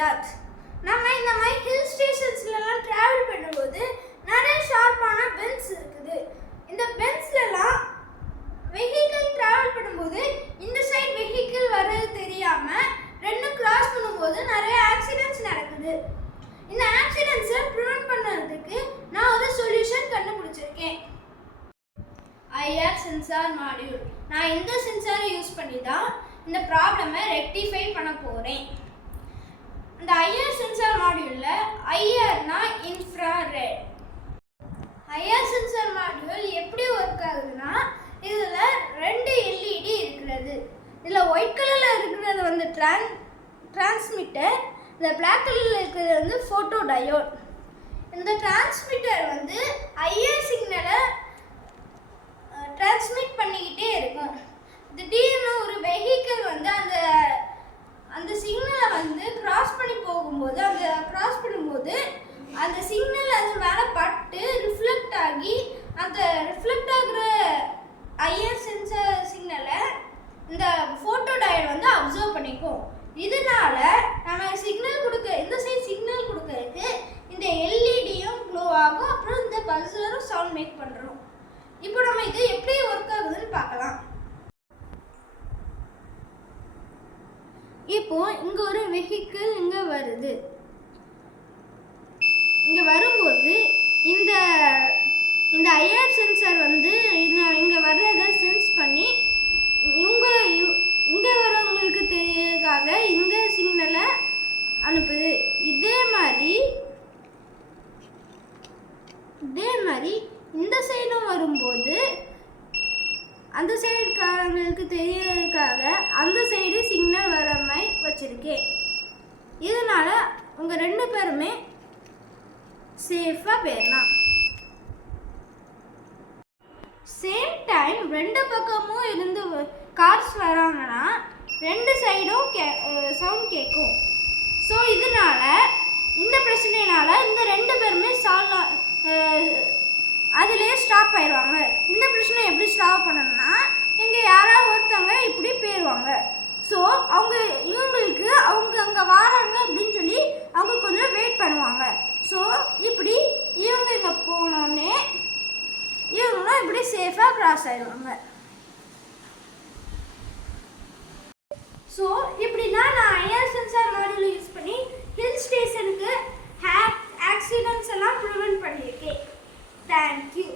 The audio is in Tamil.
சித்தார்த். நம்ம இந்த மாதிரி ஹில் ஸ்டேஷன்ஸ்லாம் ட்ராவல் பண்ணும்போது நிறைய ஷார்ப்பான பென்ஸ் இருக்குது. இந்த பென்ஸ்லலாம் வெஹிக்கிள் ட்ராவல் பண்ணும்போது இந்த சைட் வெஹிக்கிள் வர்றது தெரியாமல் ரெண்டும் கிராஸ் பண்ணும்போது நிறைய ஆக்சிடென்ட்ஸ் நடக்குது. இந்த ஆக்சிடென்ட்ஸை ப்ரிவென்ட் பண்ணுறதுக்கு நான் ஒரு சொல்யூஷன் கண்டுபிடிச்சிருக்கேன். IR sensor module. நான் இந்த சென்சாரை யூஸ் பண்ணி தான் இந்த ப்ராப்ளமை ரெக்டிஃபை பண்ண போகிறேன். இந்த ஐஆர் சென்சார் மாடியூலில் ஐஆர்னா இன்ஃப்ராரெட். ஐஆர் சென்சார் மாடியூல் எப்படி ஒர்க் ஆகுதுன்னா, இதில் 2 எல்இடி இருக்கிறது. இதில் ஒயிட் கலரில் இருக்கிறது வந்து டிரான்ஸ்மிட்டர், இந்த பிளாக் கலரில் இருக்கிறது வந்து ஃபோட்டோ டயோட். இந்த டிரான்ஸ்மிட்டர் வந்து ஐஆர் சிக்னலை டிரான்ஸ்மிட் பண்ணிக்கிட்டே இருக்கும். திடீர்னு ஒரு வெஹிக்கிள் வந்து அந்த சிக்னலை வந்து கிராஸ் பண்ணி போகும்போது அந்த சிக்னல் அது மேலே பட்டு ரிஃப்ளெக்ட் ஆகி அந்த ரிஃப்ளெக்ட் ஆகிற ஐஆர் சென்சார் சிக்னலை இந்த ஃபோட்டோ டயோட் வந்து அப்சர்வ் பண்ணிக்கும். இதனால நம்ம இந்த சைட் சிக்னல் கொடுக்கறதுக்கு இந்த எல்இடியும் க்ளோ ஆகும், அப்புறம் இந்த பல்சரும் சவுண்ட் மேக் பண்ணுறோம். இப்போ நம்ம இது எப்படி ஒர்க் ஆகுதுன்னு பார்க்கலாம். இப்போ இங்கே ஒரு வெஹிக்கிள் இங்கே வருது. இங்கே வரும்போது இந்த ஐஆர் சென்சார் வந்து இங்கே வர்றதை சென்ஸ் பண்ணி இங்கே வரவங்களுக்கு தெரியறதுக்காக இந்த சிக்னலை அனுப்புது. இதே மாதிரி இந்த சைடும் வரும்போது அந்த சைடுக்காரங்களுக்கு தெரியறதுக்காக அந்த சைடு சிக்னல் வர மாதிரி வச்சுருக்கேன். இதனால் உங்கள் 2 பேருமே சேஃபாக போயிடலாம். சேம் டைம் 2 பக்கமும் இருந்து கார்ஸ் வராங்கன்னா 2 சைடும் சவுண்ட் கேட்கும். ஸோ இதனால் இந்த பிரச்சனையினால் இந்த 2 பேருமே அதிலே ஸ்டாப் ஆயிடுவாங்க. இந்த பிரச்சனை எப்படி ஸ்டாப் பண்ணணும்னா, இங்கே யாராவது ஒருத்தவங்க இப்படி போயிடுவாங்க. ஸோ இவங்களுக்கு அவங்க அங்கே வராங்க அப்படின்னு சொல்லி அவங்க கொஞ்சம் வெயிட் பண்ணுவாங்க. ஸோ இப்படி இவங்க இங்கே போனோடனே இவங்களும் இப்படி சேஃபாக கிராஸ் ஆயிடுவாங்க. ஸோ இப்படின்னா நான் ஐஆர் சென்சார் மாடியூல் யூஸ் பண்ணி ஹில் ஸ்டேஷனுக்கு ஆக்சிடென்ட்ஸ் எல்லாம் ப்ரிவென்ட் பண்ணியிருக்கேன். Thank you.